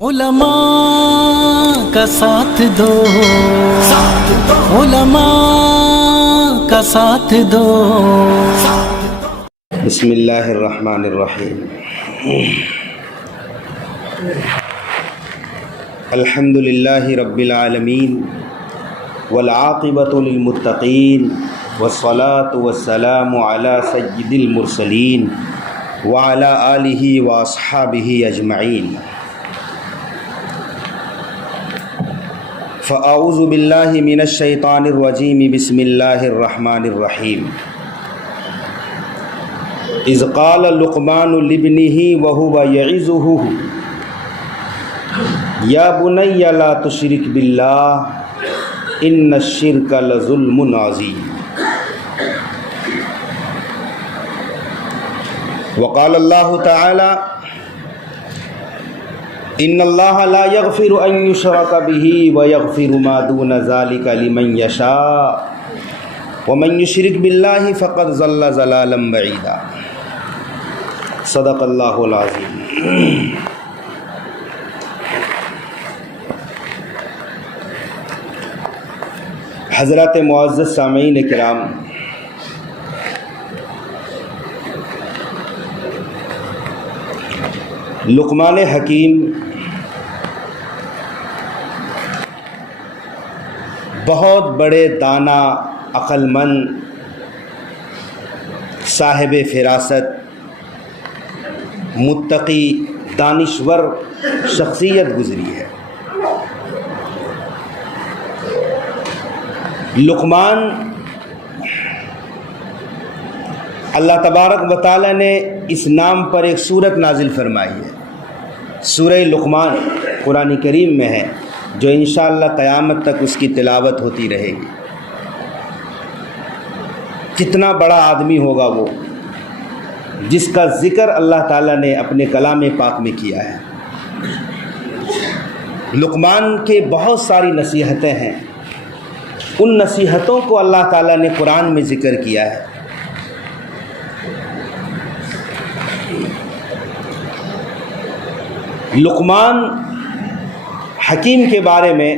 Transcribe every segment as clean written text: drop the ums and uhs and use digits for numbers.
علماء کا ساتھ دو، علماء کا ساتھ دو۔ بسم اللہ الرحمن الرحیم۔ الحمد للہ رب العالمین والعاقبۃ للمتقین والصلاة والسلام علی سید المرسلین وعلی آلہ واصحابہ اجمعین۔ فاعوذ باللہ من الشیطان الرجیم، بسم اللہ الرحمن الرحیم۔ اذ قال لقمان لابنہ وہو یعظہ یا بنی لا تشرک باللہ ان الشرک لظلم عظیم۔ وقال اللہ تعالی ان اللہ لا یغفر ان یشرک بہ ویغفر ما دون ذلک لمن یشاء ومن یشرک باللہ فقد ضل ضلالا بعیدا۔ صدق اللہ العظیم۔ حضرات معزز سامعین کرام، لقمان حکیم بہت بڑے دانا، عقل مند، صاحب فراست، متقی، دانشور شخصیت گزری ہے۔ لقمان اللہ تبارک و تعالی نے اس نام پر ایک سورت نازل فرمائی ہے، سورہ لقمان قرآن کریم میں ہے، جو انشاءاللہ قیامت تک اس کی تلاوت ہوتی رہے گی۔ کتنا بڑا آدمی ہوگا وہ جس کا ذکر اللہ تعالیٰ نے اپنے کلام پاک میں کیا ہے۔ لقمان کے بہت ساری نصیحتیں ہیں، ان نصیحتوں کو اللہ تعالیٰ نے قرآن میں ذکر کیا ہے۔ لقمان حکیم کے بارے میں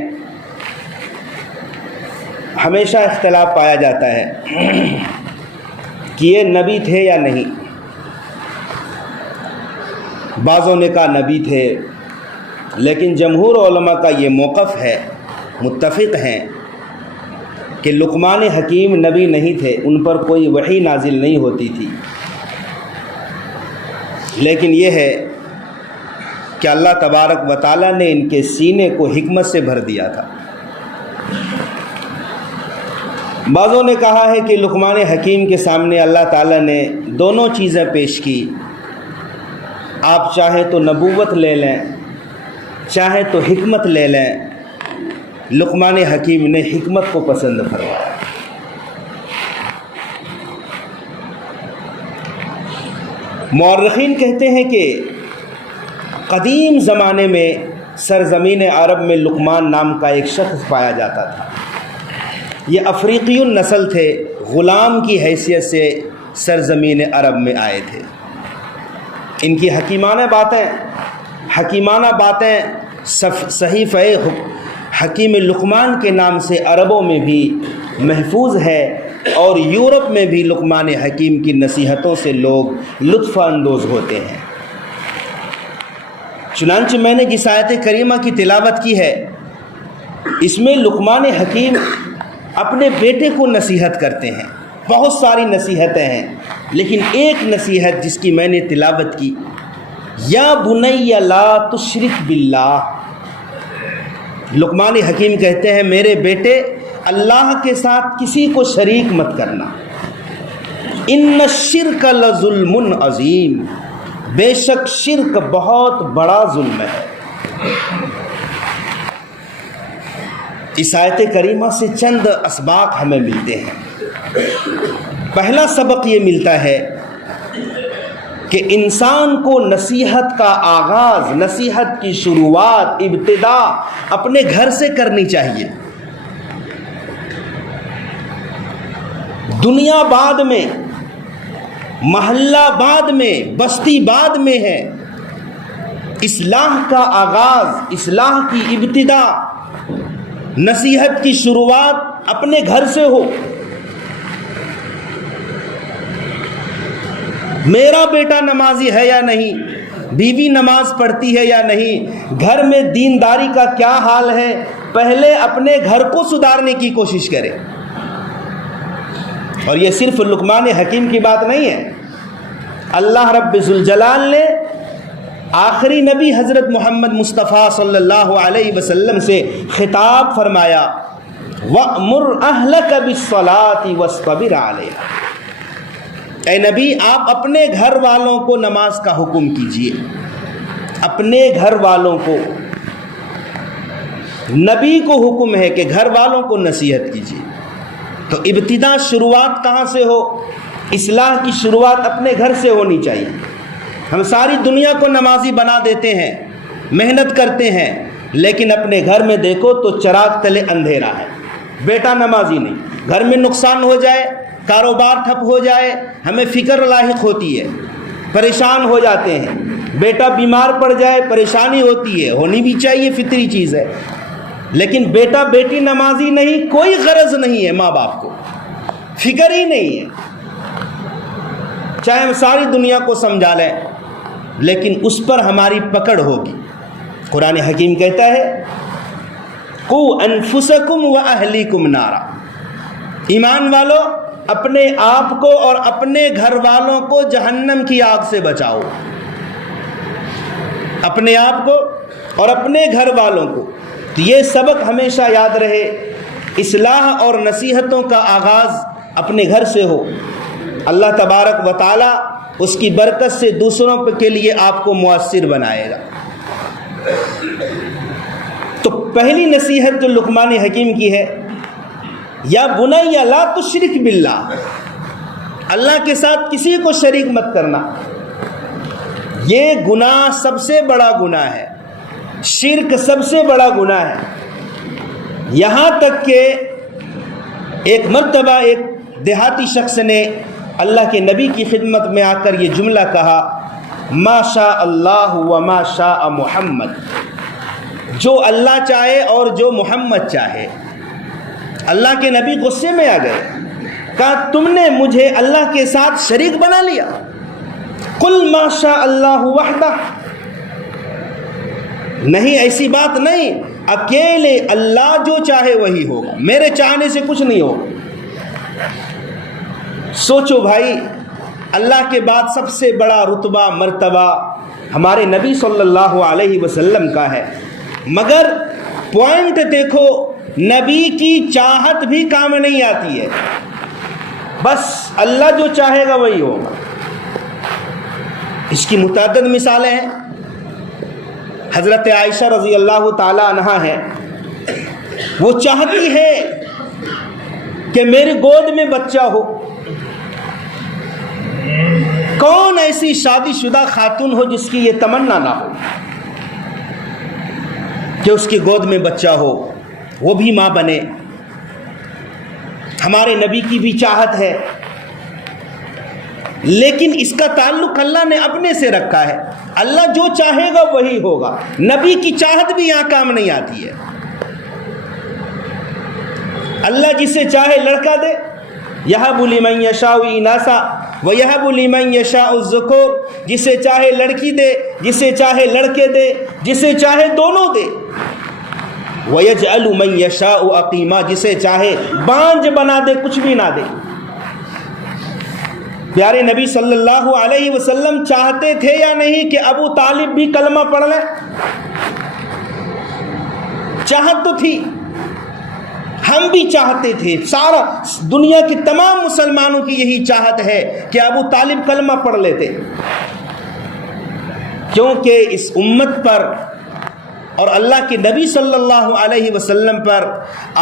ہمیشہ اختلاف پایا جاتا ہے کہ یہ نبی تھے یا نہیں۔ بعضوں نے کہا نبی تھے، لیکن جمہور علماء کا یہ موقف ہے، متفق ہیں کہ لقمان حکیم نبی نہیں تھے، ان پر کوئی وحی نازل نہیں ہوتی تھی، لیکن یہ ہے کہ اللہ تبارک و تعالیٰ نے ان کے سینے کو حکمت سے بھر دیا تھا۔ بعضوں نے کہا ہے کہ لقمان حکیم کے سامنے اللہ تعالیٰ نے دونوں چیزیں پیش کی، آپ چاہیں تو نبوت لے لیں، چاہیں تو حکمت لے لیں۔ لقمان حکیم نے حکمت کو پسند فرمایا۔ مورخین کہتے ہیں کہ قدیم زمانے میں سرزمین عرب میں لقمان نام کا ایک شخص پایا جاتا تھا۔ یہ افریقی النسل تھے، غلام کی حیثیت سے سرزمین عرب میں آئے تھے۔ ان کی حکیمانہ باتیں صحیفہ حکیم لقمان کے نام سے عربوں میں بھی محفوظ ہے، اور یورپ میں بھی لقمان حکیم کی نصیحتوں سے لوگ لطف اندوز ہوتے ہیں۔ چنانچہ میں نے جس آیت کریمہ کی تلاوت کی ہے، اس میں لقمان حکیم اپنے بیٹے کو نصیحت کرتے ہیں۔ بہت ساری نصیحتیں ہیں، لیکن ایک نصیحت جس کی میں نے تلاوت کی، یا بنی لا تشرک باللہ۔ لقمان حکیم کہتے ہیں میرے بیٹے، اللہ کے ساتھ کسی کو شریک مت کرنا، ان الشرک لظلم عظیم، بے شک شرک بہت بڑا ظلم ہے۔ اس آیت کریمہ سے چند اسباق ہمیں ملتے ہیں۔ پہلا سبق یہ ملتا ہے کہ انسان کو نصیحت کا آغاز، نصیحت کی شروعات، ابتدا اپنے گھر سے کرنی چاہیے۔ دنیا بعد میں، محلہ بعد میں، بستی بعد میں ہے، اصلاح کا آغاز، اصلاح کی ابتدا، نصیحت کی شروعات اپنے گھر سے ہو۔ میرا بیٹا نمازی ہے یا نہیں، بیوی نماز پڑھتی ہے یا نہیں، گھر میں دینداری کا کیا حال ہے، پہلے اپنے گھر کو سدھارنے کی کوشش کرے۔ اور یہ صرف لقمان حکیم کی بات نہیں ہے، اللہ رب ذوالجلال نے آخری نبی حضرت محمد مصطفیٰ صلی اللہ علیہ وسلم سے خطاب فرمایا، وَأْمُرْ أَهْلَكَ بِالصَّلَاةِ وَاصْطَبِرْ عَلَيْهَا۔ اے نبی، آپ اپنے گھر والوں کو نماز کا حکم کیجئے، اپنے گھر والوں کو، نبی کو حکم ہے کہ گھر والوں کو نصیحت کیجئے۔ تو ابتدا شروعات کہاں سے ہو؟ اصلاح کی شروعات اپنے گھر سے ہونی چاہیے۔ ہم ساری دنیا کو نمازی بنا دیتے ہیں، محنت کرتے ہیں، لیکن اپنے گھر میں دیکھو تو چراغ تلے اندھیرا ہے، بیٹا نمازی نہیں، گھر میں نقصان ہو جائے، کاروبار ٹھپ ہو جائے، ہمیں فکر لاحق ہوتی ہے، پریشان ہو جاتے ہیں، بیٹا بیمار پڑ جائے پریشانی ہوتی ہے، ہونی بھی چاہیے، فطری چیز ہے، لیکن بیٹا بیٹی نمازی نہیں، کوئی غرض نہیں ہے ماں باپ کو، فکر ہی نہیں ہے، چاہے ہم ساری دنیا کو سمجھا لیں لیکن اس پر ہماری پکڑ ہوگی۔ قرآن حکیم کہتا ہے قُوا أَنفُسَكُمْ وَأَهْلِيكُمْ نَارًا، ایمان والو اپنے آپ کو اور اپنے گھر والوں کو جہنم کی آگ سے بچاؤ، اپنے آپ کو اور اپنے گھر والوں کو۔ تو یہ سبق ہمیشہ یاد رہے، اصلاح اور نصیحتوں کا آغاز اپنے گھر سے ہو، اللہ تبارک و تعالی اس کی برکت سے دوسروں کے لیے آپ کو مؤثر بنائے گا۔ تو پہلی نصیحت جو لقمان حکیم کی ہے، یا بنی لا تشرک باللہ، اللہ کے ساتھ کسی کو شریک مت کرنا۔ یہ گناہ سب سے بڑا گناہ ہے، شرک سب سے بڑا گناہ ہے، یہاں تک کہ ایک مرتبہ ایک دیہاتی شخص نے اللہ کے نبی کی خدمت میں آ کر یہ جملہ کہا، ما شاء اللہ و ما شاء محمد، جو اللہ چاہے اور جو محمد چاہے۔ اللہ کے نبی غصے میں آ گئے، کہا تم نے مجھے اللہ کے ساتھ شریک بنا لیا، قل ما شاء اللہ وحدہ، نہیں ایسی بات نہیں، اکیلے اللہ جو چاہے وہی ہوگا، میرے چاہنے سے کچھ نہیں ہوگا۔ سوچو بھائی، اللہ کے بعد سب سے بڑا رتبہ مرتبہ ہمارے نبی صلی اللہ علیہ وسلم کا ہے، مگر پوائنٹ دیکھو، نبی کی چاہت بھی کام نہیں آتی ہے، بس اللہ جو چاہے گا وہی ہوگا۔ اس کی متعدد مثالیں ہیں۔ حضرت عائشہ رضی اللہ تعالی عنہا ہے، وہ چاہتی ہے کہ میری گود میں بچہ ہو۔ کون ایسی شادی شدہ خاتون ہو جس کی یہ تمنا نہ ہو کہ اس کی گود میں بچہ ہو، وہ بھی ماں بنے؟ ہمارے نبی کی بھی چاہت ہے، لیکن اس کا تعلق اللہ نے اپنے سے رکھا ہے، اللہ جو چاہے گا وہی ہوگا۔ نبی کی چاہت بھی یہاں کام نہیں آتی ہے۔ اللہ جسے چاہے لڑکا دے، یہب لمن یشاء اناثا ویہب لمن یشاء الذکور، جسے چاہے لڑکی دے، جسے چاہے لڑکے دے، جسے چاہے دونوں دے۔ ویجعل من یشاء عقیما، جسے چاہے بانجھ بنا دے، کچھ بھی نہ دے۔ پیارے نبی صلی اللہ علیہ وسلم چاہتے تھے یا نہیں کہ ابو طالب بھی کلمہ پڑھ لیں؟ چاہت تو تھی، ہم بھی چاہتے تھے، سارا دنیا کے تمام مسلمانوں کی یہی چاہت ہے کہ ابو طالب کلمہ پڑھ لیتے، کیونکہ اس امت پر اور اللہ کے نبی صلی اللہ علیہ وسلم پر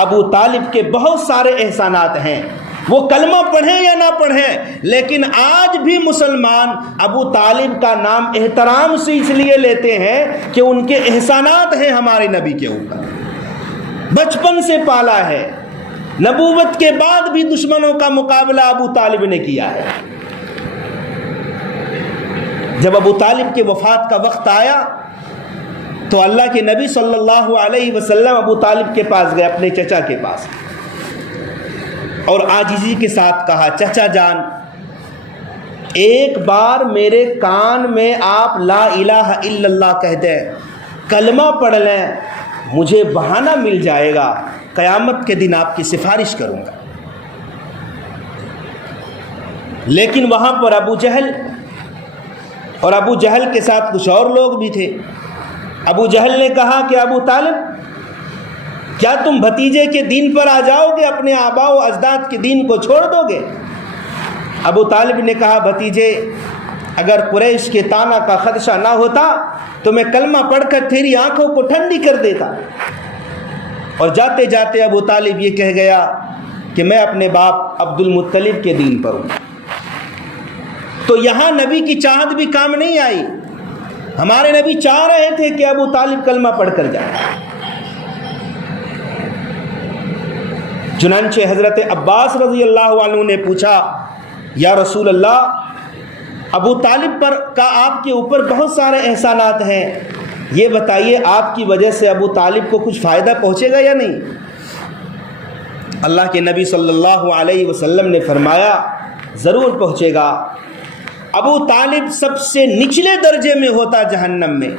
ابو طالب کے بہت سارے احسانات ہیں۔ وہ کلمہ پڑھیں یا نہ پڑھیں، لیکن آج بھی مسلمان ابو طالب کا نام احترام سے اس لیے لیتے ہیں کہ ان کے احسانات ہیں ہمارے نبی کے اوپر، بچپن سے پالا ہے، نبوت کے بعد بھی دشمنوں کا مقابلہ ابو طالب نے کیا ہے۔ جب ابو طالب کے وفات کا وقت آیا تو اللہ کے نبی صلی اللہ علیہ وسلم ابو طالب کے پاس گئے، اپنے چچا کے پاس، اور عاجزی کے ساتھ کہا، چچا جان ایک بار میرے کان میں آپ لا الہ الا اللہ کہہ دیں، کلمہ پڑھ لیں، مجھے بہانہ مل جائے گا، قیامت کے دن آپ کی سفارش کروں گا۔ لیکن وہاں پر ابو جہل اور ابو جہل کے ساتھ کچھ اور لوگ بھی تھے۔ ابو جہل نے کہا کہ ابو طالب کیا تم بھتیجے کے دین پر آ جاؤ گے، اپنے آباء و اجداد کے دین کو چھوڑ دو گے؟ ابو طالب نے کہا بھتیجے اگر قریش کے طعنہ کا خدشہ نہ ہوتا تو میں کلمہ پڑھ کر تیری آنکھوں کو ٹھنڈی کر دیتا۔ اور جاتے جاتے ابو طالب یہ کہہ گیا کہ میں اپنے باپ عبد المطلب کے دین پر ہوں۔ تو یہاں نبی کی چاہت بھی کام نہیں آئی، ہمارے نبی چاہ رہے تھے کہ ابو طالب کلمہ پڑھ کر جائے۔ چنانچہ حضرت عباس رضی اللہ عنہ نے پوچھا یا رسول اللہ ابو طالب پر کا آپ کے اوپر بہت سارے احسانات ہیں، یہ بتائیے آپ کی وجہ سے ابو طالب کو کچھ فائدہ پہنچے گا یا نہیں؟ اللہ کے نبی صلی اللہ علیہ وسلم نے فرمایا ضرور پہنچے گا۔ ابو طالب سب سے نچلے درجے میں ہوتا جہنم میں،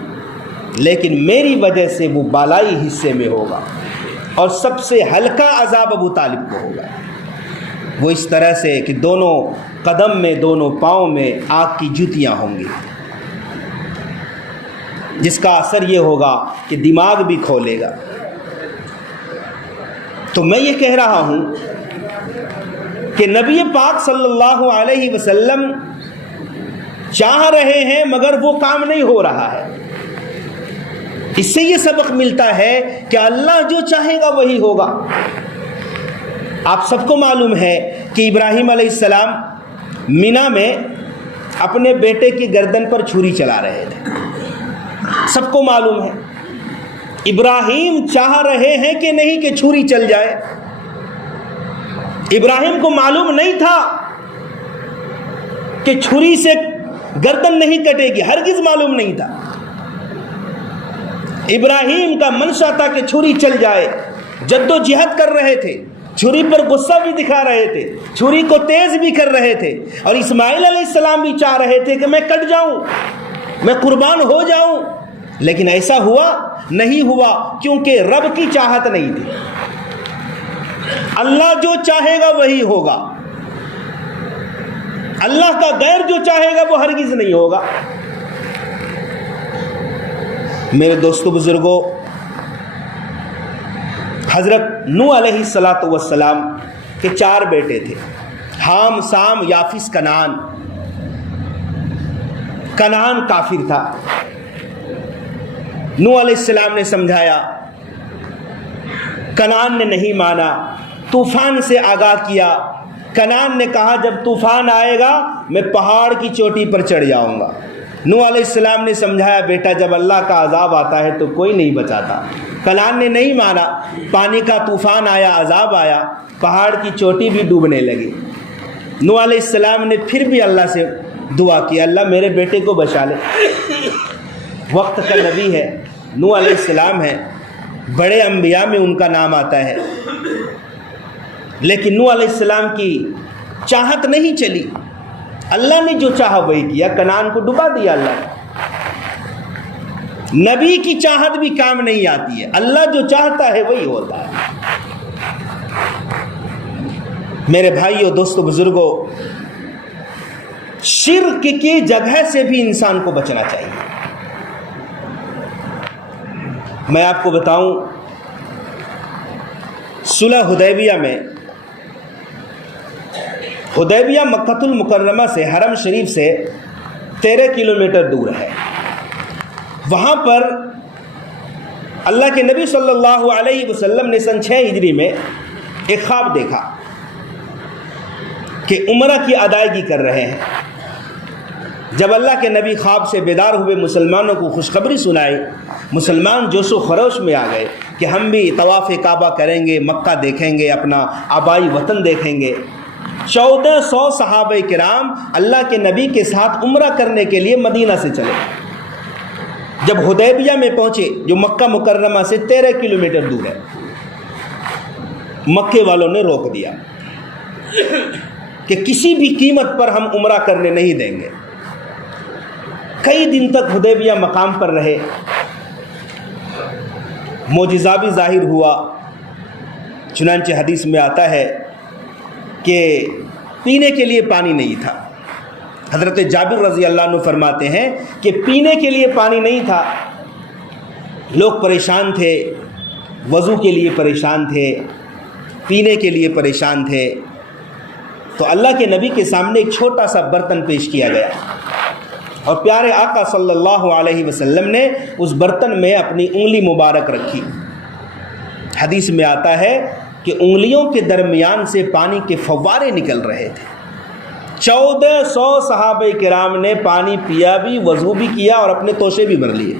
لیکن میری وجہ سے وہ بالائی حصے میں ہوگا، اور سب سے ہلکا عذاب ابو طالب کو ہوگا۔ وہ اس طرح سے کہ دونوں قدم میں، دونوں پاؤں میں آگ کی جوتیاں ہوں گی، جس کا اثر یہ ہوگا کہ دماغ بھی کھولے گا۔ تو میں یہ کہہ رہا ہوں کہ نبی پاک صلی اللہ علیہ وسلم چاہ رہے ہیں مگر وہ کام نہیں ہو رہا ہے۔ اس سے یہ سبق ملتا ہے کہ اللہ جو چاہے گا وہی ہوگا۔ آپ سب کو معلوم ہے کہ ابراہیم علیہ السلام مینا میں اپنے بیٹے کی گردن پر چھری چلا رہے تھے، سب کو معلوم ہے۔ ابراہیم چاہ رہے ہیں کہ نہیں کہ چھری چل جائے؟ ابراہیم کو معلوم نہیں تھا کہ چھری سے گردن نہیں کٹے گی، ہرگز معلوم نہیں تھا۔ ابراہیم کا منشا تھا کہ چھری چل جائے، جد و جہد کر رہے تھے، چھری پر غصہ بھی دکھا رہے تھے، چھری کو تیز بھی کر رہے تھے، اور اسماعیل علیہ السلام بھی چاہ رہے تھے کہ میں کٹ جاؤں، میں قربان ہو جاؤں، لیکن ایسا ہوا نہیں ہوا کیونکہ رب کی چاہت نہیں تھی۔ اللہ جو چاہے گا وہی ہوگا، اللہ کا غیر جو چاہے گا وہ ہرگز نہیں ہوگا۔ میرے دوستو بزرگوں، حضرت نوح علیہ السلام کے 4 بیٹے تھے، حام، سام، یافس، کنعان۔ کنعان کافر تھا، نوح علیہ السلام نے سمجھایا، کنعان نے نہیں مانا، طوفان سے آگاہ کیا۔ کنعان نے کہا جب طوفان آئے گا میں پہاڑ کی چوٹی پر چڑھ جاؤں گا۔ نوح علیہ السلام نے سمجھایا بیٹا جب اللہ کا عذاب آتا ہے تو کوئی نہیں بچاتا۔ کنعان نے نہیں مانا، پانی کا طوفان آیا، عذاب آیا، پہاڑ کی چوٹی بھی ڈوبنے لگی۔ نوح علیہ السلام نے پھر بھی اللہ سے دعا کی، اللہ میرے بیٹے کو بچا لے۔ وقت کا نبی ہے، نوح علیہ السلام ہے، بڑے انبیاء میں ان کا نام آتا ہے، لیکن نوح علیہ السلام کی چاہت نہیں چلی، اللہ نے جو چاہا وہی کیا، کنعان کو ڈبا دیا اللہ نے۔ نبی کی چاہت بھی کام نہیں آتی ہے، اللہ جو چاہتا ہے وہی ہوتا ہے۔ میرے بھائیو، دوستو، بزرگوں، شرک کی جگہ سے بھی انسان کو بچنا چاہیے۔ میں آپ کو بتاؤں، صلح حدیبیہ میں، حدیبیہ مکہ المکرمہ سے، حرم شریف سے 13 کلومیٹر دور ہے۔ وہاں پر اللہ کے نبی صلی اللہ علیہ وسلم نے سن 6 ہجری میں ایک خواب دیکھا کہ عمرہ کی ادائیگی کر رہے ہیں۔ جب اللہ کے نبی خواب سے بیدار ہوئے، مسلمانوں کو خوشخبری سنائی، مسلمان جوش و خروش میں آ گئے کہ ہم بھی طواف کعبہ کریں گے، مکہ دیکھیں گے، اپنا آبائی وطن دیکھیں گے۔ 1400 صحابہ کرام اللہ کے نبی کے ساتھ عمرہ کرنے کے لیے مدینہ سے چلے۔ جب حدیبیہ میں پہنچے جو مکہ مکرمہ سے 13 کلومیٹر دور ہے، مکے والوں نے روک دیا کہ کسی بھی قیمت پر ہم عمرہ کرنے نہیں دیں گے۔ کئی دن تک حدیبیہ مقام پر رہے، معجزہ بھی ظاہر ہوا۔ چنانچہ حدیث میں آتا ہے کہ پینے کے لیے پانی نہیں تھا۔ حضرت جابر رضی اللہ عنہ فرماتے ہیں کہ پینے کے لیے پانی نہیں تھا، لوگ پریشان تھے، وضو کے لیے پریشان تھے، پینے کے لیے پریشان تھے۔ تو اللہ کے نبی کے سامنے ایک چھوٹا سا برتن پیش کیا گیا اور پیارے آقا صلی اللہ علیہ وسلم نے اس برتن میں اپنی انگلی مبارک رکھی۔ حدیث میں آتا ہے کہ انگلیوں کے درمیان سے پانی کے فوارے نکل رہے تھے۔ 1400 صحابہ کرام نے پانی پیا بھی، وضو بھی کیا اور اپنے توشے بھی بھر لیے۔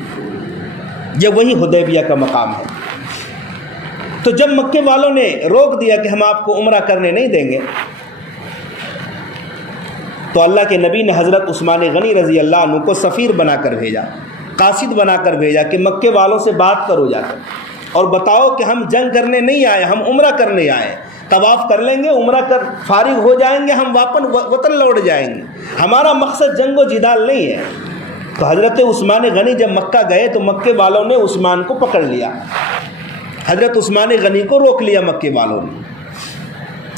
یہ وہی حدیبیہ کا مقام ہے۔ تو جب مکے والوں نے روک دیا کہ ہم آپ کو عمرہ کرنے نہیں دیں گے، تو اللہ کے نبی نے حضرت عثمان غنی رضی اللہ عنہ کو سفیر بنا کر بھیجا، قاصد بنا کر بھیجا کہ مکے والوں سے بات کرو جا کر اور بتاؤ کہ ہم جنگ کرنے نہیں آئے، ہم عمرہ کرنے آئے، طواف کر لیں گے، عمرہ کر فارغ ہو جائیں گے، ہم واپس وطن لوٹ جائیں گے، ہمارا مقصد جنگ و جدال نہیں ہے۔ تو حضرت عثمان غنی جب مکہ گئے تو مکے والوں نے عثمان کو پکڑ لیا، حضرت عثمان غنی کو روک لیا مکے والوں نے۔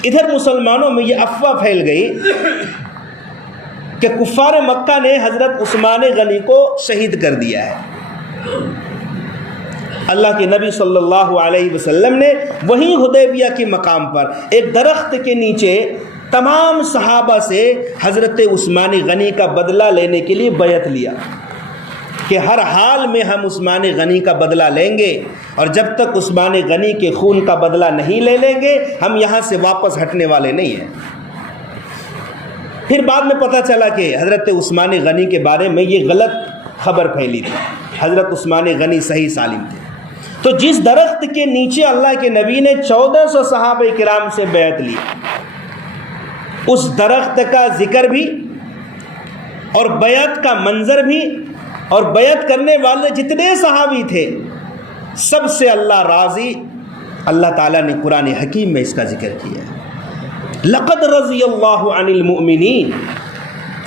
ادھر مسلمانوں میں یہ افواہ پھیل گئی کہ کفار مکہ نے حضرت عثمان غنی کو شہید کر دیا ہے۔ اللہ کے نبی صلی اللہ علیہ وسلم نے وہیں حدیبیہ کے مقام پر ایک درخت کے نیچے تمام صحابہ سے حضرت عثمان غنی کا بدلہ لینے کے لیے بیعت لیا کہ ہر حال میں ہم عثمان غنی کا بدلہ لیں گے، اور جب تک عثمان غنی کے خون کا بدلہ نہیں لے لیں گے ہم یہاں سے واپس ہٹنے والے نہیں ہیں۔ پھر بعد میں پتہ چلا کہ حضرت عثمان غنی کے بارے میں یہ غلط خبر پھیلی تھی، حضرت عثمان غنی صحیح سالم تھے۔ تو جس درخت کے نیچے اللہ کے نبی نے 1400 صحابہ کرام سے بیعت لی، اس درخت کا ذکر بھی اور بیعت کا منظر بھی اور بیعت کرنے والے جتنے صحابی تھے سب سے اللہ راضی۔ اللہ تعالیٰ نے قرآن حکیم میں اس کا ذکر کیا ہے، لقد رضی اللہ عن المؤمنین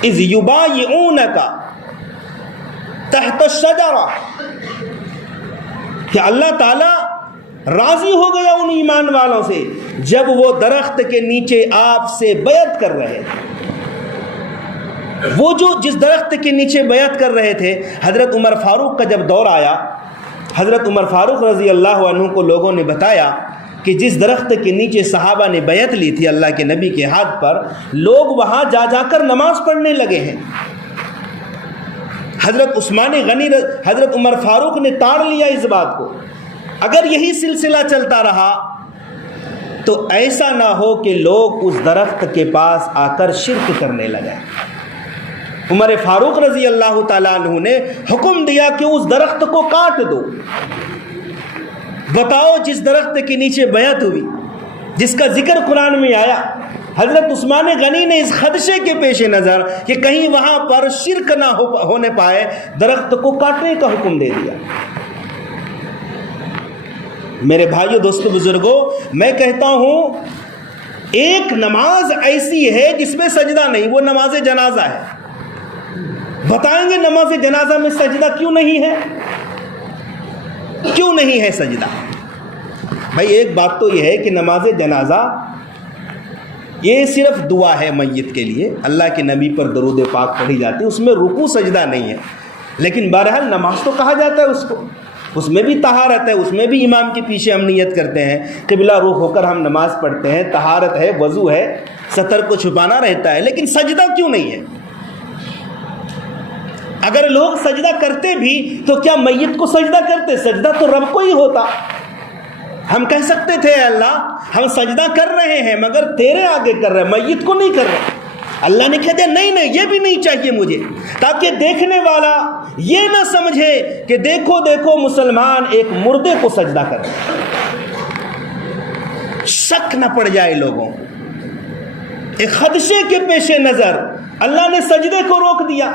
اذ یبایعونک تحت الشجرہ، کہ اللہ تعالیٰ راضی ہو گیا ان ایمان والوں سے جب وہ درخت کے نیچے آپ سے بیعت کر رہے تھے۔ وہ جو جس درخت کے نیچے بیعت کر رہے تھے، حضرت عمر فاروق کا جب دور آیا، حضرت عمر فاروق رضی اللہ عنہ کو لوگوں نے بتایا کہ جس درخت کے نیچے صحابہ نے بیعت لی تھی اللہ کے نبی کے ہاتھ پر، لوگ وہاں جا جا کر نماز پڑھنے لگے ہیں۔ حضرت عثمان غنی حضرت عمر فاروق نے تاڑ لیا اس بات کو، اگر یہی سلسلہ چلتا رہا تو ایسا نہ ہو کہ لوگ اس درخت کے پاس آ کر شرک کرنے لگے۔ عمر فاروق رضی اللہ تعالیٰ عنہ نے حکم دیا کہ اس درخت کو کاٹ دو۔ بتاؤ جس درخت کے نیچے بیعت ہوئی، جس کا ذکر قرآن میں آیا، حضرت عثمان غنی نے اس خدشے کے پیش نظر کہ کہیں وہاں پر شرک نہ ہونے پائے، درخت کو کاٹنے کا حکم دے دیا۔ میرے بھائیو، دوستو، بزرگوں، میں کہتا ہوں ایک نماز ایسی ہے جس میں سجدہ نہیں، وہ نماز جنازہ ہے۔ بتائیں گے نماز جنازہ میں سجدہ کیوں نہیں ہے؟ کیوں نہیں ہے سجدہ؟ بھائی ایک بات تو یہ ہے کہ نماز جنازہ یہ صرف دعا ہے میت کے لیے، اللہ کے نبی پر درود پاک پڑھی جاتی ہے، اس میں رکوع سجدہ نہیں ہے، لیکن بہرحال نماز تو کہا جاتا ہے اس کو، اس میں بھی طہارت ہے، اس میں بھی امام کے پیچھے ہم نیت کرتے ہیں، قبلہ رخ ہو کر ہم نماز پڑھتے ہیں، طہارت ہے، وضو ہے، ستر کو چھپانا رہتا ہے، لیکن سجدہ کیوں نہیں ہے؟ اگر لوگ سجدہ کرتے بھی تو کیا میت کو سجدہ کرتے؟ سجدہ تو رب کو ہی ہوتا۔ ہم کہہ سکتے تھے اے اللہ ہم سجدہ کر رہے ہیں مگر تیرے آگے کر رہے ہیں، میت کو نہیں کر رہے۔ اللہ نے کہہ دیا نہیں یہ بھی نہیں چاہیے مجھے، تاکہ دیکھنے والا یہ نہ سمجھے کہ دیکھو دیکھو مسلمان ایک مردے کو سجدہ کر رہے ہیں، شک نہ پڑ جائے لوگوں کو۔ ایک خدشے کے پیش نظر اللہ نے سجدے کو روک دیا۔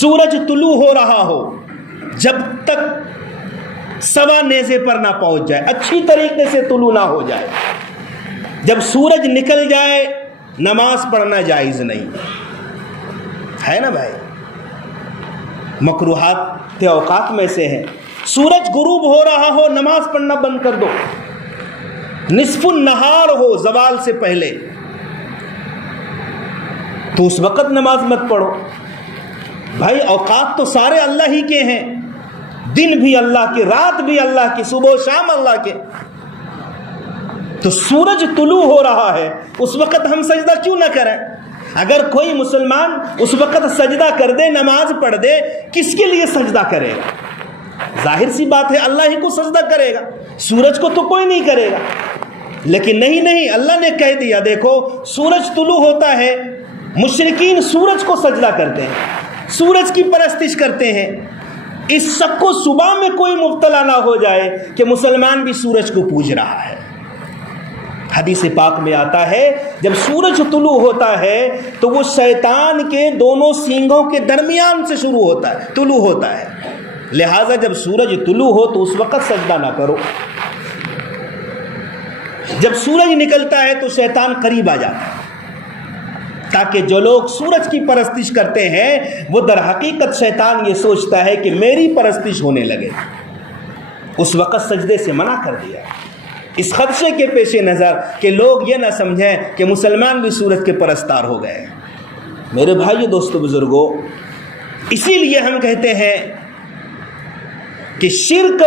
سورج طلوع ہو رہا ہو جب تک سوا نیزے پر نہ پہنچ جائے، اچھی طریقے سے طلوع نہ ہو جائے، جب سورج نکل جائے نماز پڑھنا جائز نہیں ہے نا بھائی۔ مکروہات کے اوقات میں سے ہے۔ سورج غروب ہو رہا ہو نماز پڑھنا بند کر دو، نصف النہار ہو زوال سے پہلے تو اس وقت نماز مت پڑھو بھائی۔ اوقات تو سارے اللہ ہی کے ہیں، دن بھی اللہ کے، رات بھی اللہ کی، صبح و شام اللہ کے۔ تو سورج طلوع ہو رہا ہے اس وقت ہم سجدہ کیوں نہ کریں؟ اگر کوئی مسلمان اس وقت سجدہ کر دے، نماز پڑھ دے، کس کے لیے سجدہ کرے گا؟ ظاہر سی بات ہے اللہ ہی کو سجدہ کرے گا، سورج کو تو کوئی نہیں کرے گا۔ لیکن نہیں، اللہ نے کہہ دیا دیکھو سورج طلوع ہوتا ہے، مشرکین سورج کو سجدہ کرتے ہیں، سورج کی پرستش کرتے ہیں۔ اس شک کو صبح میں کوئی مبتلا نہ ہو جائے کہ مسلمان بھی سورج کو پوج رہا ہے۔ حدیث پاک میں آتا ہے جب سورج طلوع ہوتا ہے تو وہ شیطان کے دونوں سینگوں کے درمیان سے شروع ہوتا ہے، طلوع ہوتا ہے۔ لہٰذا جب سورج طلوع ہو تو اس وقت سجدہ نہ کرو۔ جب سورج نکلتا ہے تو شیطان قریب آ جاتا ہے، تاکہ جو لوگ سورج کی پرستش کرتے ہیں وہ در حقیقت شیطان یہ سوچتا ہے کہ میری پرستش ہونے لگے، اس وقت سجدے سے منع کر دیا، اس خدشے کے پیش نظر کہ لوگ یہ نہ سمجھیں کہ مسلمان بھی سورج کے پرستار ہو گئے۔ میرے بھائیو، دوستو، بزرگوں، اسی لیے ہم کہتے ہیں کہ شرک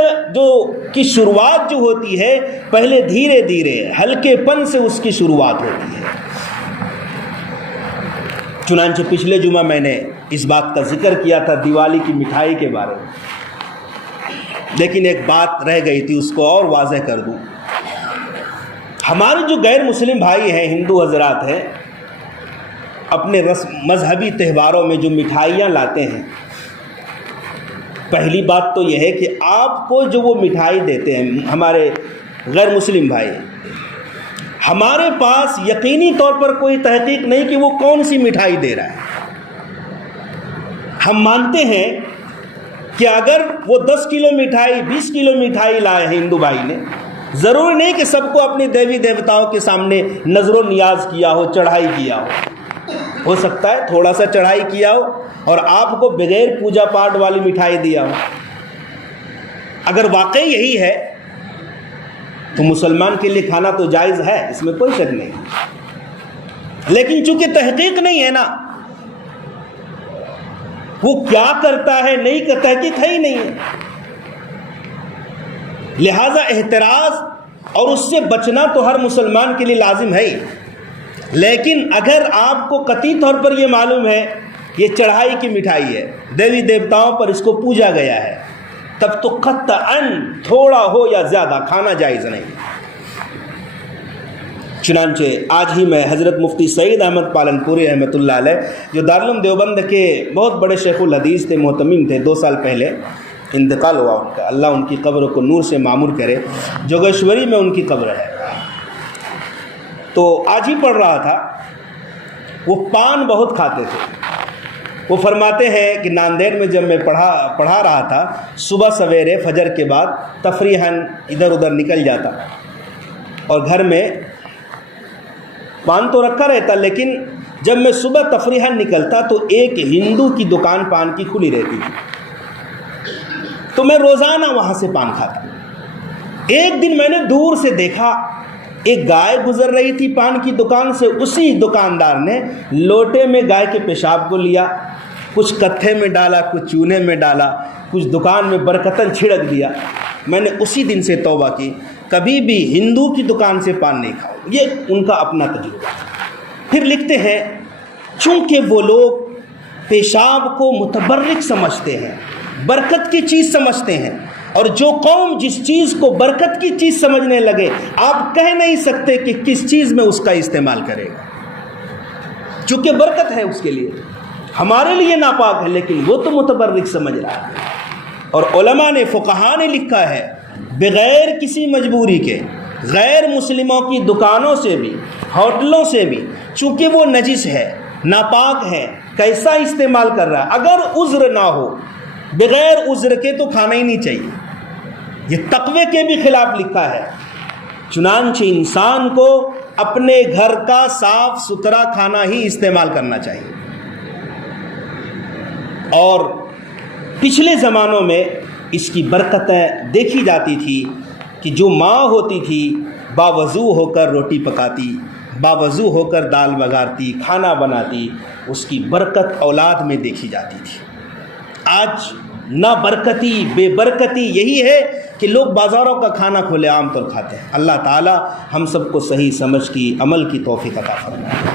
کی شروعات جو ہوتی ہے پہلے دھیرے دھیرے ہلکے پن سے اس کی شروعات ہوتی ہے۔ چنانچہ پچھلے جمعہ میں نے اس بات کا ذکر کیا تھا دیوالی کی مٹھائی کے بارے میں، لیکن ایک بات رہ گئی تھی، اس کو اور واضح کر دوں۔ ہمارے جو غیر مسلم بھائی ہیں، ہندو حضرات ہیں، اپنے مذہبی تہواروں میں جو مٹھائیاں لاتے ہیں، پہلی بات تو یہ ہے کہ آپ کو جو وہ مٹھائی دیتے ہیں ہمارے غیر مسلم بھائی، ہمارے پاس یقینی طور پر کوئی تحقیق نہیں کہ وہ کون سی مٹھائی دے رہا ہے۔ ہم مانتے ہیں کہ اگر وہ 10 کلو مٹھائی 20 کلو مٹھائی لائے ہیں ہندو بھائی نے، ضروری نہیں کہ سب کو اپنی دیوی دیوتاؤں کے سامنے نظر و نیاز کیا ہو، چڑھائی کیا ہو سکتا ہے تھوڑا سا چڑھائی کیا ہو اور آپ کو بغیر پوجا پاٹ والی مٹھائی دیا ہو۔ اگر واقعی یہی ہے تو مسلمان کے لیے کھانا تو جائز ہے، اس میں کوئی شک نہیں، لیکن چونکہ تحقیق نہیں ہے نا، وہ کیا کرتا ہے نہیں کرتا، تحقیق ہے ہی نہیں ہے، لہذا احتراز اور اس سے بچنا تو ہر مسلمان کے لیے لازم ہے ہی۔ لیکن اگر آپ کو قطعی طور پر یہ معلوم ہے یہ چڑھائی کی مٹھائی ہے، دیوی دیوتاؤں پر اس کو پوجا گیا ہے، تب تو قطعاً تھوڑا ہو یا زیادہ کھانا جائز نہیں۔ چنانچہ آج ہی میں حضرت مفتی سعید احمد پالنپوری رحمۃ اللہ علیہ، جو دارالعلوم دیوبند کے بہت بڑے شیخ الحدیث تھے، محتمم تھے، 2 سال پہلے انتقال ہوا ان کا، اللہ ان کی قبر کو نور سے معمور کرے، جوگیشوری میں ان کی قبر ہے۔ تو آج ہی پڑھ رہا تھا، وہ پان بہت کھاتے تھے۔ وہ فرماتے ہیں کہ ناندیڑ میں جب میں پڑھا رہا تھا، صبح سویرے فجر کے بعد تفریحاً ادھر ادھر نکل جاتا اور گھر میں پان تو رکھا رہتا، لیکن جب میں صبح تفریحاً نکلتا تو ایک ہندو کی دکان پان کی کھلی رہتی تھی، تو میں روزانہ وہاں سے پان کھاتا۔ ایک دن میں نے دور سے دیکھا ایک گائے گزر رہی تھی پان کی دکان سے، اسی دکاندار نے لوٹے میں گائے کے پیشاب کو لیا، کچھ کتھے میں ڈالا، کچھ چونے میں ڈالا، کچھ دکان میں برکتاً چھڑک دیا۔ میں نے اسی دن سے توبہ کی، کبھی بھی ہندو کی دکان سے پان نہیں کھاؤں، یہ ان کا اپنا تجربہ۔ پھر لکھتے ہیں چونکہ وہ لوگ پیشاب کو متبرک سمجھتے ہیں، برکت کی چیز سمجھتے ہیں، اور جو قوم جس چیز کو برکت کی چیز سمجھنے لگے، آپ کہہ نہیں سکتے کہ کس چیز میں اس کا استعمال کرے گا، چونکہ برکت ہے اس کے لیے، ہمارے لیے ناپاک ہے، لیکن وہ تو متبرک سمجھ رہا ہے۔ اور علماء نے، فقہاء نے لکھا ہے بغیر کسی مجبوری کے غیر مسلموں کی دکانوں سے بھی، ہوٹلوں سے بھی، چونکہ وہ نجس ہے، ناپاک ہے، کیسا استعمال کر رہا ہے. اگر عذر نہ ہو، بغیر عذر کے تو کھانا ہی نہیں چاہیے. یہ تقوی کے بھی خلاف لکھا ہے. چنانچہ انسان کو اپنے گھر کا صاف ستھرا کھانا ہی استعمال کرنا چاہیے. اور پچھلے زمانوں میں اس کی برکتیں دیکھی جاتی تھی کہ جو ماں ہوتی تھی باوضو ہو کر روٹی پکاتی، باوضو ہو کر دال بگارتی، کھانا بناتی، اس کی برکت اولاد میں دیکھی جاتی تھی. آج نہ برکتی بے برکتی یہی ہے کہ لوگ بازاروں کا کھانا کھلے عام طور کھاتے ہیں. اللہ تعالی ہم سب کو صحیح سمجھ کی عمل کی توفیق عطا فرمائے.